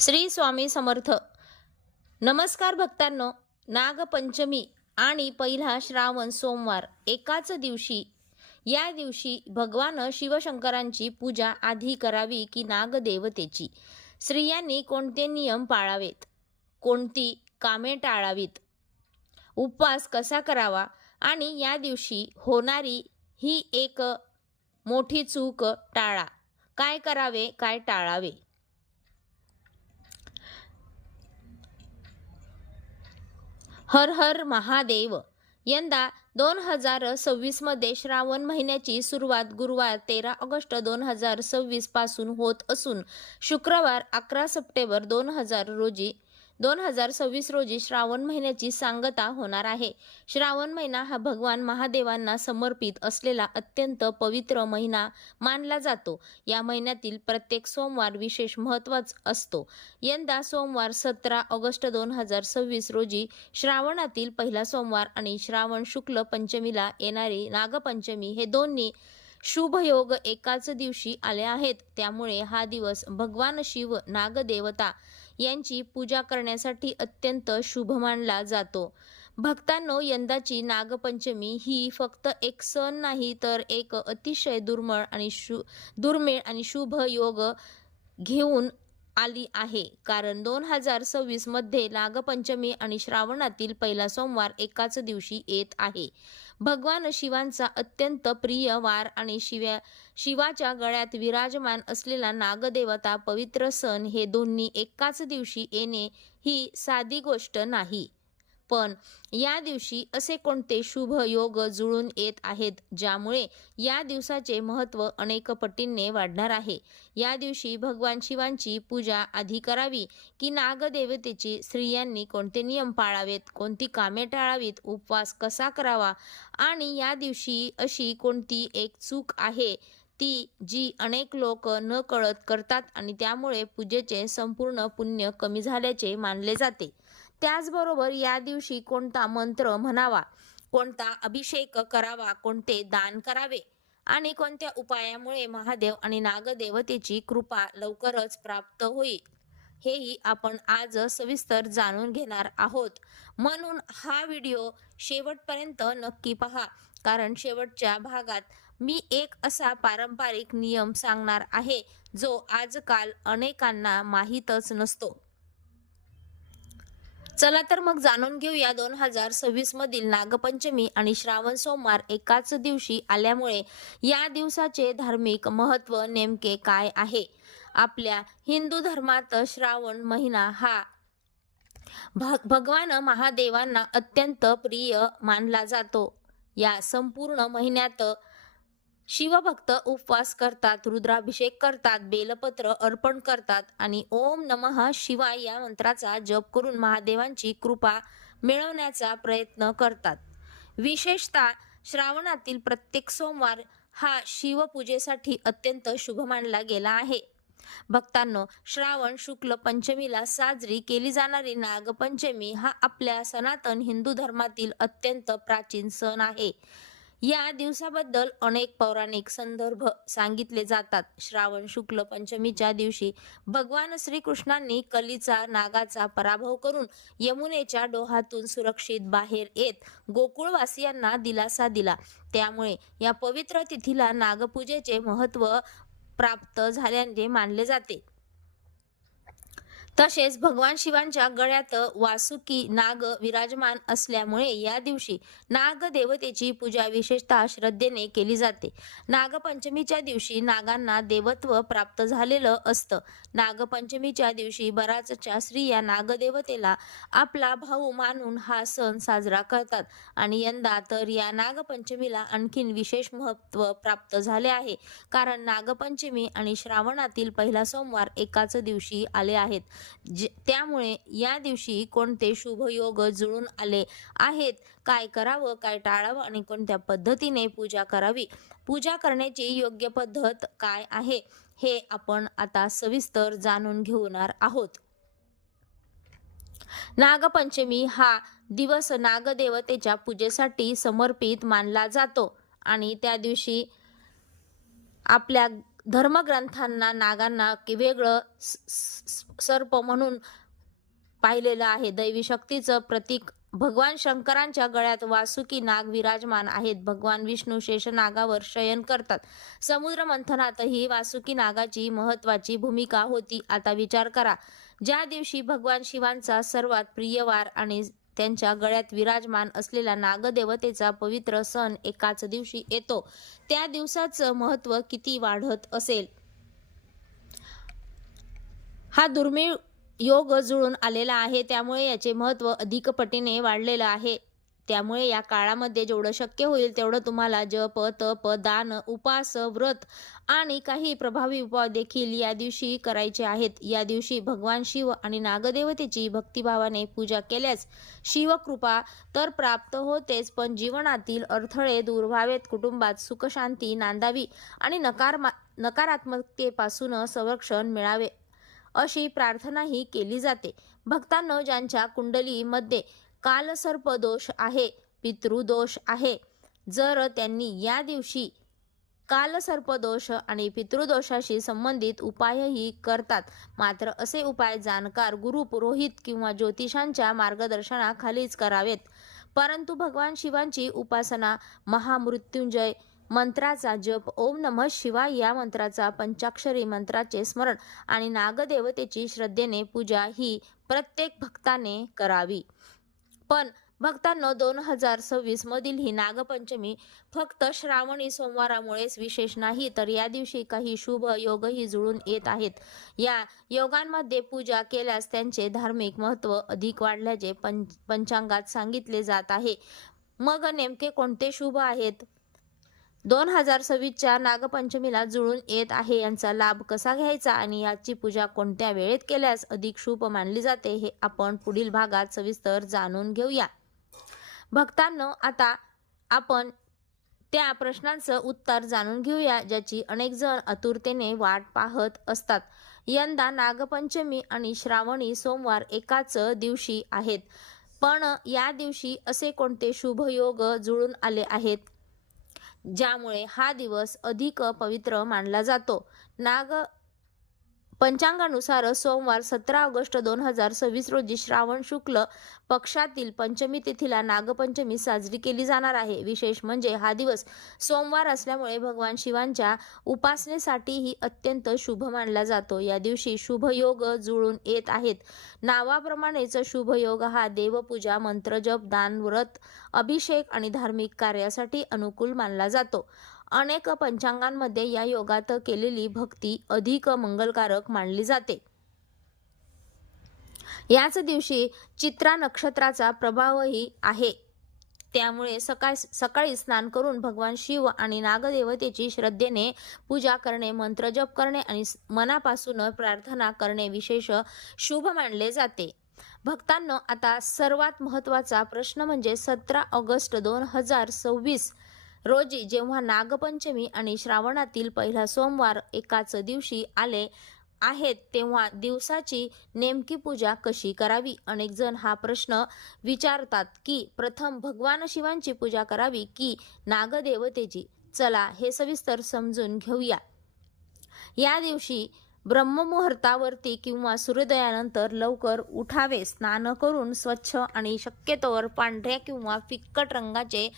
श्री स्वामी समर्थ. नमस्कार भक्तांनो. नागपंचमी आणि पहिला श्रावण सोमवार एकाच दिवशी. या दिवशी भगवान शिवशंकरांची पूजा आधी करावी की नागदेवतेची? स्त्रियांनी कोणते नियम पाळावेत? कोणती कामे टाळावीत? उपवास कसा करावा? आणि या दिवशी होणारी ही एक मोठी चूक टाळा. काय करावे, काय टाळावे? हर हर महादेव. यंदा 2026 मध्ये श्रावण महिन्याची सुरुवात गुरुवार 13 ऑगस्ट 2026 पासून होत असून शुक्रवार 11 सप्टेंबर 2026 रोजी श्रावण महिन्याची सांगता होणार आहे. श्रावण महिना हा भगवान महादेवांना समर्पित असलेला अत्यंत पवित्र महिना मानला जातो. या महिन्यातील प्रत्येक सोमवार विशेष महत्त्वाचा असतो. यंदा सोमवार 17 ऑगस्ट 2026 रोजी श्रावणातील पहिला सोमवार आणि श्रावण शुक्ल पंचमीला येणारी नागपंचमी हे दोन्ही शुभयोग एकाच दिवशी आले आहेत. त्यामुळे हा दिवस भगवान शिव नागदेवता यांची पूजा करण्यासाठी अत्यंत शुभ मानला जातो. भक्तांनो, यंदाची नागपंचमी ही फक्त एक सण नाही तर एक अतिशय दुर्मिळ आणि शुभ योग घेऊन आली आहे. कारण 2026 मध्ये नागपंचमी आणि श्रावणातील पहिला सोमवार एकाच दिवशी येत आहे. भगवान शिवांचा अत्यंत प्रिय वार आणि शिवाच्या गळ्यात विराजमान असलेला नागदेवता पवित्र सण हे दोन्ही एकाच दिवशी येणे ही साधी गोष्ट नाही. पण या दिवशी असे कोणते शुभ योग जुळून येत आहेत ज्यामुळे या दिवसाचे महत्त्व अनेक पटींनी वाढणार आहे. या दिवशी भगवान शिवांची पूजा आधी करावी की नागदेवतेची? स्त्रियांनी कोणते नियम पाळावेत? कोणती कामे टाळावीत? उपवास कसा करावा? आणि या दिवशी अशी कोणती एक चूक आहे ती जी अनेक लोक न कळत करतात आणि त्यामुळे पूजेचे संपूर्ण पुण्य कमी झाल्याचे मानले जाते. त्याचबरोबर या दिवशी कोणता मंत्र म्हणावा, कोणता अभिषेक करावा, कोणते दान करावे आणि कोणत्या उपायामुळे महादेव आणि नागदेवतेची कृपा लवकरच प्राप्त होईल हेही आपण आज सविस्तर जाणून घेणार आहोत. म्हणून हा व्हिडिओ शेवटपर्यंत नक्की पहा, कारण शेवटच्या भागात मी एक असा पारंपरिक नियम सांगणार आहे जो आजकाल अनेकांना माहीतच नसतो. चला तर मग जाणून घेऊया 2026 मधील नागपंचमी आणि श्रावण सोमवार एकाच दिवशी आल्यामुळे या दिवसाचे धार्मिक महत्त्व नेमके काय आहे. आपल्या हिंदू धर्मात श्रावण महिना हा भगवान महादेवांना अत्यंत प्रिय मानला जातो. या संपूर्ण महिन्यात शिवभक्त उपवास करतात, रुद्राभिषेक करतात, बेलपत्र अर्पण करतात आणि ओम नमः शिवाय या मंत्राचा जप करून महादेवांची कृपा मिळवण्याचा प्रयत्न करतात. विशेषतः श्रावणातील प्रत्येक सोमवार हा शिवपूजेसाठी अत्यंत शुभ मानला गेला आहे. भक्तांनो, श्रावण शुक्ल पंचमीला साजरी केली जाणारी नागपंचमी हा आपल्या सनातन हिंदू धर्मातील अत्यंत प्राचीन सण आहे. या दिवसाबद्दल अनेक पौराणिक संदर्भ सांगितले जातात. श्रावण शुक्ल पंचमीच्या दिवशी भगवान श्रीकृष्णांनी कलीचा नागाचा पराभव करून यमुनेच्या डोहातून सुरक्षित बाहेर येत गोकुळवासियांना दिलासा दिला. त्यामुळे या पवित्र तिथीला नागपूजेचे महत्त्व प्राप्त झाल्याचे मानले जाते. तसेच भगवान शिवांच्या गळ्यात वासुकी नाग विराजमान असल्यामुळे या दिवशी नागदेवतेची पूजा विशेषतः श्रद्धेने केली जाते. नागपंचमीच्या दिवशी नागांना देवत्व प्राप्त झालेलं असतं. नागपंचमीच्या दिवशी बऱ्याचशा स्त्रिया नागदेवतेला आपला भाऊ मानून हा सण साजरा करतात आणि यंदा तर या नागपंचमीला आणखीन विशेष महत्त्व प्राप्त झाले आहे, कारण नागपंचमी आणि श्रावणातील पहिला सोमवार एकाच दिवशी आले आहेत. त्यामुळे या दिवशी कोणते शुभ योग जुळून आले आहेत, काय करावं, काय टाळावं आणि कोणत्या पद्धतीने पूजा करावी, पूजा करण्याची योग्य पद्धत काय आहे हे आपण आता सविस्तर जाणून घेणार आहोत. नागपंचमी हा दिवस नागदेवतेच्या पूजेसाठी समर्पित मानला जातो आणि त्या दिवशी आपल्या धर्मग्रंथांना नागांना वेगळं सर्प म्हणून पाहिलेलं आहे. दैवी शक्तीचं प्रतीक भगवान शंकरांच्या गळ्यात वासुकी नाग विराजमान आहेत. भगवान विष्णू शेषनागावर शयन करतात. समुद्र मंथनातही वासुकी नागाची महत्वाची भूमिका होती. आता विचार करा, ज्या दिवशी भगवान शिवांचा सर्वात प्रिय वार आणि त्यांच्या गळ्यात विराजमान असलेल्या नागदेवतेचा पवित्र सण एकाच दिवशी येतो, त्या दिवसाचं महत्त्व किती वाढत असेल. हा दुर्मिळ योग जुळून आलेला आहे, त्यामुळे याचे महत्त्व अधिक पटीने वाढलेलं आहे. त्यामुळे या काळामध्ये जेवढं शक्य होईल तेवढं तुम्हाला जप, तप, दान, उपास, व्रत आणि काही प्रभावी उपाय देखील या दिवशी करायचे आहेत. या दिवशी भगवान शिव आणि नागदेवतेची भक्तिभावाने पूजा केल्यास शिवकृपा तर प्राप्त होतेच, पण जीवनातील अडथळे दूर व्हावेत, कुटुंबात सुखशांती नांदावी आणि नकारात्मकतेपासून संरक्षण मिळावे अशी प्रार्थनाही केली जाते. भक्तांनो, ज्यांच्या कुंडलीमध्ये कालसर्प दोष आहे, पितृदोष आहे, जर त्यांनी या दिवशी कालसर्पदोष आणि पितृदोषाशी संबंधित उपायही करतात. मात्र असे उपाय जाणकार गुरु, पुरोहित किंवा ज्योतिषांच्या मार्गदर्शनाखालीच करावेत. परंतु भगवान शिवांची उपासना, महामृत्युंजय मंत्राचा जप, ओम नमः शिवाय या मंत्राचा, पंचाक्षरी मंत्राचे स्मरण आणि नागदेवतेची श्रद्धेने पूजा ही प्रत्येक भक्ताने करावी. पण भक्तांनो, 2026 मधील ही नागपंचमी फक्त श्रावणी सोमवारामुळेच विशेष नाही, तर या दिवशी काही शुभ योगही जुळून येत आहेत. या योगांमध्ये पूजा केल्यास त्यांचे धार्मिक महत्त्व अधिक वाढल्याचे पंचांगात सांगितले जात आहे. मग नेमके कोणते शुभ आहेत? 2026च्या नागपंचमीला जुळून येत आहे, यांचा लाभ कसा घ्यायचा आणि याची पूजा कोणत्या वेळेत केल्यास अधिक शुभ मानली जाते, हे आपण पुढील भागात सविस्तर जाणून घेऊया. भक्तांनो, आता आपण त्या प्रश्नांचं उत्तर जाणून घेऊया ज्याची अनेक जण आतुरतेने वाट पाहत असतात. यंदा नागपंचमी आणि श्रावणी सोमवार एकाच दिवशी आहेत, पण या दिवशी असे कोणते शुभ योग जुळून आले आहेत ज्यामुळे हा दिवस अधिक पवित्र मानला जातो? पंचांगानुसार सोमवार 17 ऑगस्ट 2026 रोजी श्रावण शुक्ल पक्षातील पंचमी तिथीला नागपंचमी साजरी केली जाणार आहे. विशेष म्हणजे हा दिवस सोमवार असल्यामुळे भगवान शिवांच्या उपासनेसाठीही अत्यंत शुभ मानला जातो. या दिवशी शुभ योग जुळून येत आहेत. नावाप्रमाणेच शुभ योग हा देवपूजा, मंत्रजप, दान, व्रत, अभिषेक आणि धार्मिक कार्यासाठी अनुकूल मानला जातो. अनेक पंचांगांमध्ये या योगात केलेली भक्ती अधिक मंगलकारक मानली जाते. याच दिवशी चित्रा नक्षत्राचा प्रभावही आहे, त्यामुळे सकाळी स्नान करून भगवान शिव आणि नागदेवतेची श्रद्धेने पूजा करणे, मंत्रजप करणे आणि मनापासून प्रार्थना करणे विशेष शुभ मानले जाते. भक्तांनो, आता सर्वात महत्त्वाचा प्रश्न म्हणजे 17 ऑगस्ट 2026 रोजी जेव्हा नागपंचमी आणि श्रावणातील पहिला सोमवार एकाच दिवशी आले आहेत, तेव्हा दिवसाची नेमकी पूजा कशी करावी? अनेक जण हा प्रश्न विचारतात की प्रथम भगवान शिवांची पूजा करावी की नागदेवतेची. चला हे सविस्तर समजून घेऊया. या दिवशी ब्रह्ममुहूर्तावरती किंवा सूर्योदयानंतर लवकर उठावे, स्नान करून स्वच्छ आणि शक्यतोवर पांढऱ्या किंवा फिक्कट रंगाचे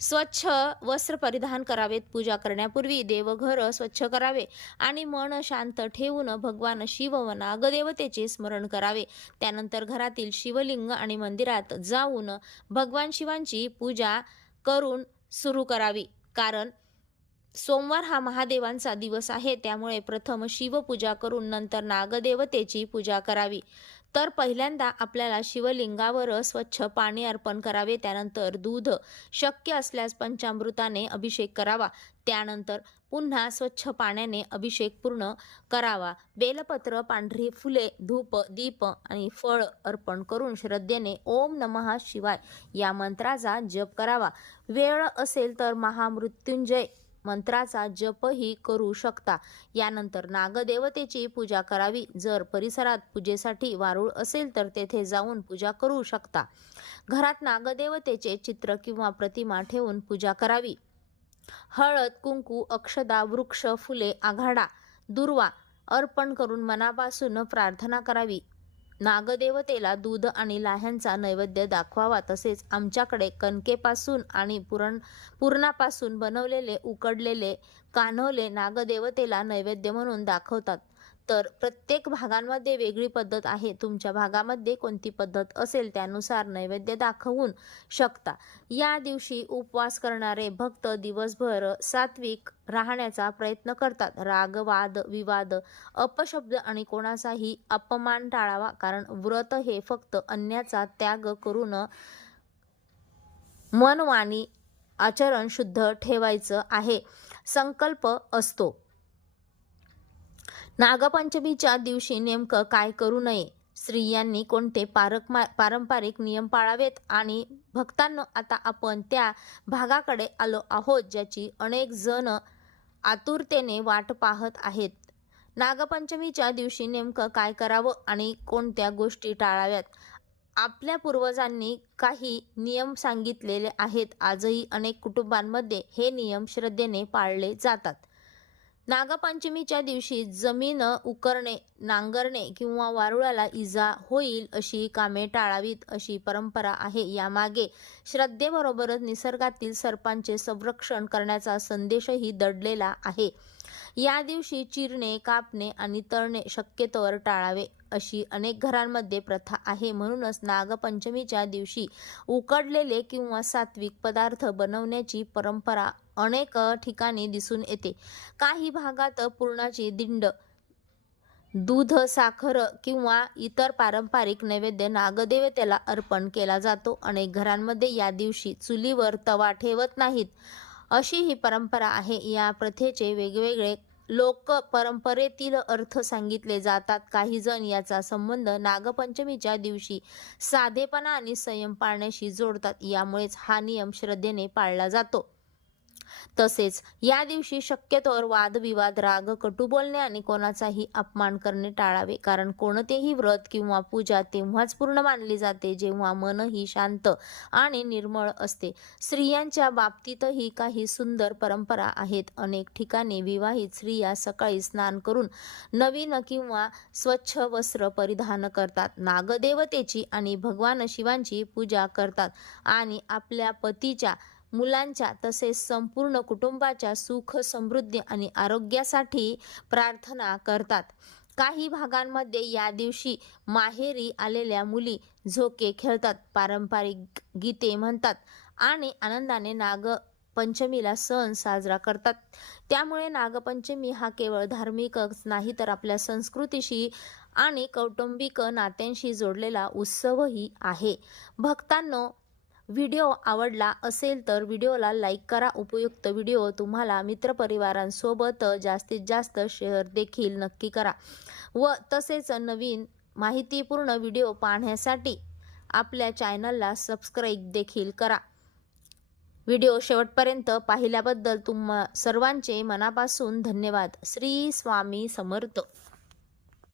स्वच्छ वस्त्र परिधान करावेत. पूजा करण्यापूर्वी देवघर स्वच्छ करावे आणि मन शांत ठेवून भगवान शिव व नागदेवतेचे स्मरण करावे. त्यानंतर घरातील शिवलिंग आणि मंदिरात जाऊन भगवान शिवांची पूजा करून सुरू करावी. कारण सोमवार हा महादेवांचा दिवस आहे, त्यामुळे प्रथम शिवपूजा करून नंतर नागदेवतेची पूजा करावी. तर पहिल्यांदा आपल्याला शिवलिंगावर स्वच्छ पाणी अर्पण करावे. त्यानंतर दूध, शक्य असल्यास पंचामृताने अभिषेक करावा. त्यानंतर पुन्हा स्वच्छ पाण्याने अभिषेक पूर्ण करावा. बेलपत्र, पांढरी फुले, धूप, दीप आणि फळ अर्पण करून श्रद्धेने ओम नमः शिवाय या मंत्राचा जप करावा. वेळ असेल तर महामृत्युंजय मंत्राचा जपही करू शकता. यानंतर नागदेवतेची पूजा करावी. जर परिसरात पूजेसाठी वारूळ असेल तर तेथे जाऊन पूजा करू शकता. घरात नागदेवतेचे चित्र किंवा प्रतिमा ठेवून पूजा करावी. हळद, कुंकू, अक्षदा, वृक्ष, फुले, आघाडा, दुर्वा अर्पण करून मनापासून प्रार्थना करावी. नागदेवतेला दूध आणि लाह्यांचा नैवेद्य दाखवावा. तसेच आमच्याकडे कणकेपासून आणि पुरणापासून बनवलेले उकडलेले कान्होले नागदेवतेला नैवेद्य म्हणून दाखवतात. तर प्रत्येक भागांमध्ये वेगळी पद्धत आहे. तुमच्या भागामध्ये कोणती पद्धत असेल त्यानुसार नैवेद्य दाखवून शकता. या दिवशी उपवास करणारे भक्त दिवसभर सात्विक राहण्याचा प्रयत्न करतात. राग, वाद, विवाद, अपशब्द आणि कोणाचाही अपमान टाळावा, कारण व्रत हे फक्त अन्याचा त्याग करून मन, वाणी, आचरण शुद्ध ठेवायचं आहे संकल्प असतो. नागपंचमीच्या दिवशी नेमकं काय करू नये, स्त्रियांनी कोणते पारंपरिक नियम पाळावेत आणि भक्तांनो, आता आपण त्या भागाकडे आलो आहोत ज्याची अनेक जण आतुरतेने वाट पाहत आहेत. नागपंचमीच्या दिवशी नेमकं काय करावं आणि कोणत्या गोष्टी टाळाव्यात. आपल्या पूर्वजांनी काही नियम सांगितलेले आहेत. आजही अनेक कुटुंबांमध्ये हे नियम श्रद्धेने पाळले जातात. नागपंचमीच्या दिवशी जमीन उकरणे, नांगरणे किंवा वारुळाला इजा होईल अशी कामे टाळावीत अशी परंपरा आहे. यामागे श्रद्धेबरोबरच निसर्गातील सर्पांचे संरक्षण करण्याचा संदेशही दडलेला आहे. या दिवशी चिरणे, कापणे आणि तळणे शक्यतोवर टाळावे अशी अनेक घरांमध्ये प्रथा आहे. म्हणूनच नागपंचमीच्या दिवशी उकडलेले किंवा सात्विक पदार्थ बनवण्याची परंपरा अनेक ठिकाणी दिसून येते. काही भागात पुरणाची दिंड, दूध, साखर किंवा इतर पारंपरिक नैवेद्य नागदेवतेला अर्पण केला जातो. अनेक घरांमध्ये या दिवशी चुलीवर तवा ठेवत नाहीत अशी ही परंपरा आहे. या प्रथेचे वेगवेगळे लोक परंपरेतील अर्थ सांगितले जातात. काही जण याचा संबंध नागपंचमीच्या दिवशी साधेपणा आणि संयम पाळण्याशी जोडतात. यामुळेच हा नियम श्रद्धेने पाळला जातो. तसेच या दिवशी शक्यतोवर वादविवाद, राग, कटू बोलणे आणि कोणाचाही अपमान करणे टाळावे, कारण कोणतेही व्रत किंवा पूजा तेव्हाच पूर्ण मानली जाते जेव्हा मनही शांत आणि निर्मळ असते. स्त्रियांच्या बाबतीतही काही सुंदर परंपरा आहेत. अनेक ठिकाणी विवाहित स्त्रिया सकाळी स्नान करून नवीन किंवा स्वच्छ वस्त्र परिधान करतात, नागदेवतेची आणि भगवान शिवांची पूजा करतात आणि आपल्या पतीच्या, मुलांच्या तसेच संपूर्ण कुटुंबाच्या सुख, समृद्धी आणि आरोग्यासाठी प्रार्थना करतात. काही भागांमध्ये या दिवशी माहेरी आलेल्या मुली झोके खेळतात, पारंपरिक गीते म्हणतात आणि आनंदाने नागपंचमीला सण साजरा करतात. त्यामुळे नागपंचमी हा केवळ धार्मिकच नाही तर आपल्या संस्कृतीशी आणि कौटुंबिक नात्यांशी जोडलेला उत्सवही आहे. भक्तांनो, व्हिडिओ आवडला असेल तर व्हिडिओला लाईक करा. उपयुक्त व्हिडिओ तुम्हाला मित्रपरिवारांसोबत जास्तीत जास्त शेअर देखील नक्की करा व तसेच नवीन माहितीपूर्ण व्हिडिओ पाहण्यासाठी आपल्या चॅनलला सबस्क्राईब देखील करा. व्हिडिओ शेवटपर्यंत पाहिल्याबद्दल सर्वांचे मनापासून धन्यवाद. श्री स्वामी समर्थ.